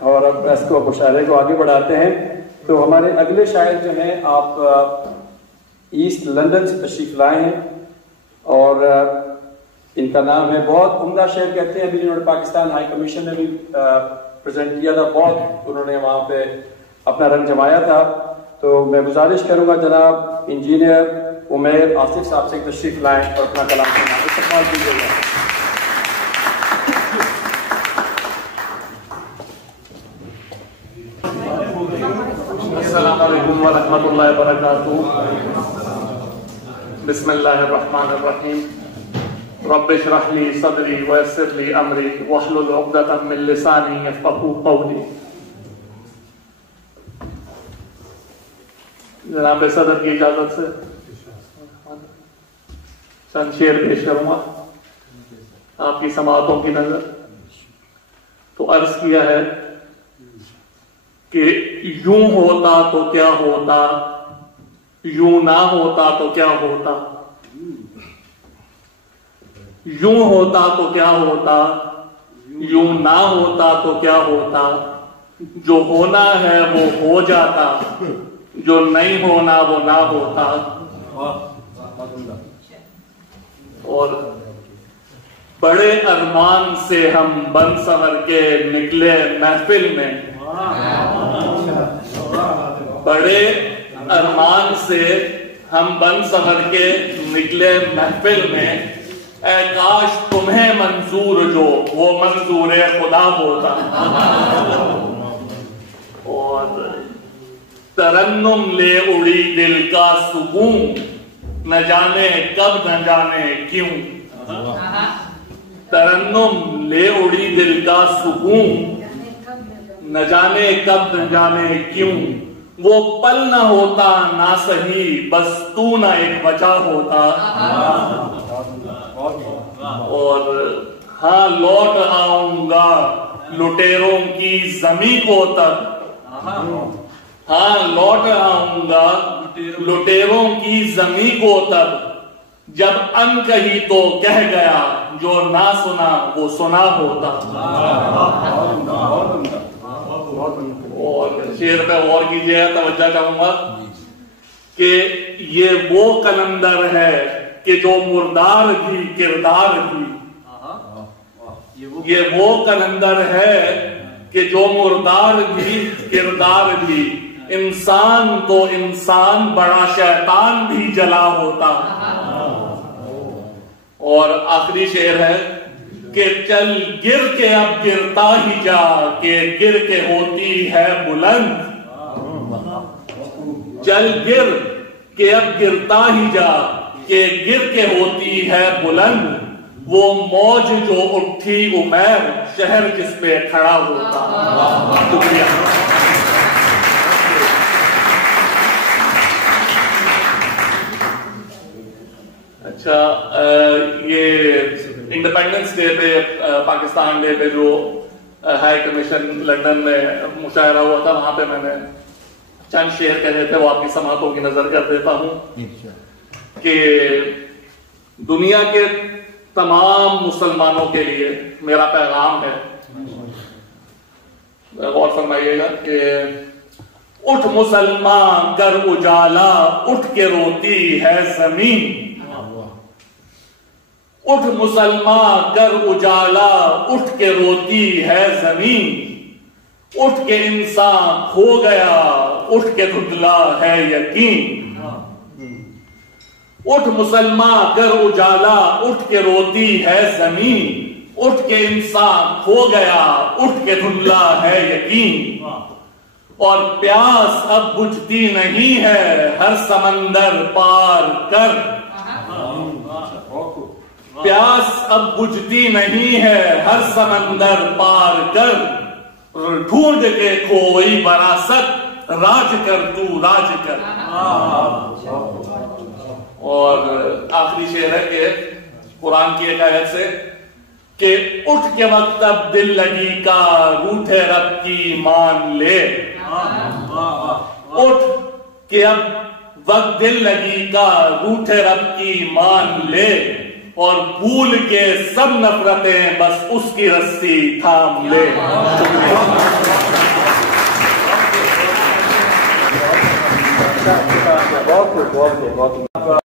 اور اب اس کو مشاعرے کو آگے بڑھاتے ہیں. تو ہمارے اگلے شاعر جو ہیں آپ ایسٹ لندن سے تشریف لائے ہیں اور ان کا نام ہے, بہت عمدہ شعر کہتے ہیں, ابھی انہوں نے پاکستان ہائی کمیشن میں بھی پریزنٹ کیا تھا, بہت انہوں نے وہاں پہ اپنا رنگ جمایا تھا. تو میں گزارش کروں گا جناب انجینئر عمیر آصف صاحب سے تشریف لائیں اور اپنا کلام سنائیں. استقبال کیجیے گا. السلام علیکم ورحمۃ اللہ وبرکاتہ. بسم اللہ الرحمن الرحیم. رب اشرح لی صدری ویسر لی امری واحلل عقدۃ من لسانی یفقهوا قولی. جناب صدر کی اجازت سے چند شعر پیش کروں گا آپ کی سماعتوں کی نظر. تو عرض کیا ہے کہ یوں ہوتا تو کیا ہوتا, یوں نہ ہوتا تو کیا ہوتا, یوں ہوتا تو کیا ہوتا, یوں نہ ہوتا تو کیا ہوتا. جو ہونا ہے وہ ہو جاتا, جو نہیں ہونا وہ نہ ہوتا. اور بڑے ارمان سے ہم بن سنور کے نکلے محفل میں, بڑے ارمان سے ہم بن سنور کے نکلے محفل میں. اے کاش تمہیں منظور جو وہ منظور خدا ہوتا. اور ترنم لے اڑی دل کا سکون, نہ جانے کب نہ جانے کیوں. ترنم لے اڑی دل کا سکون, نہ جانے کب نہ جانے کیوں. وہ پل نہ ہوتا نہ سہی بس تو نہ ایک وجہ ہوتا. اور ہاں لوٹ آؤں گا لٹیروں کی زمین کو تب, ہاں لوٹ آؤں گا لٹیروں کی زمین کو تب. جب ان کہی تو کہہ گیا جو نہ سنا وہ سنا ہوتا. اور شعر پہ غور کیجیے, توجہ کروں گا کہ یہ وہ کلندر ہے کہ جو مردار بھی کردار بھی. یہ وہ کلندر ہے کہ جو مردار بھی کردار بھی. انسان تو انسان بڑا شیطان بھی جلا ہوتا. اور آخری شعر ہے کہ چل گر کے اب گرتا ہی جا کہ گر کے ہوتی ہے بلند. چل گر کہ اب گرتا ہی جا کہ گر کے ہوتی ہے بلند. وہ موج جو اٹھی عمیر شہر جس پہ کھڑا ہوتا. شکریہ. اچھا, یہ انڈیپینڈنس ڈے پہ, پاکستان ڈے پہ جو ہائی کمیشن لندن میں مشاعرہ ہوا تھا, وہاں پہ میں نے چند شعر کہے تھے, وہ آپ کی سماعتوں کی نظر کر دیتا ہوں کہ دنیا کے تمام مسلمانوں کے لیے میرا پیغام ہے. غور فرمائیے گا کہ اٹھ مسلمان کر اجالا اٹھ کے روتی ہے زمین. اٹھ مسلمان کر اجالا اٹھ کے روتی ہے زمین. اٹھ کے انسان ہو گیا اٹھ کے دھندلا ہے یقین. اٹھ مسلمان کر اجالا اٹھ کے روتی ہے زمین. اٹھ کے انسان ہو گیا اٹھ کے دھندلا ہے یقین. اور پیاس اب بجھتی نہیں ہے ہر سمندر پار کر. پیاس اب بجھتی نہیں ہے ہر سمندر پار کر. ڈھونڈ کے کوئی وراثت راج کر تو راج کر. اور آخری شعر ہے کہ قرآن کی ایک آیت سے کہ اٹھ کے وقت اب دل لگی کا روٹھے رب کی مان لے. اٹھ کے اب وقت دل لگی کا روٹھے رب کی مان لے. اور بھول کے سب نفرتیں بس اس کی رسی تھام لے. بہت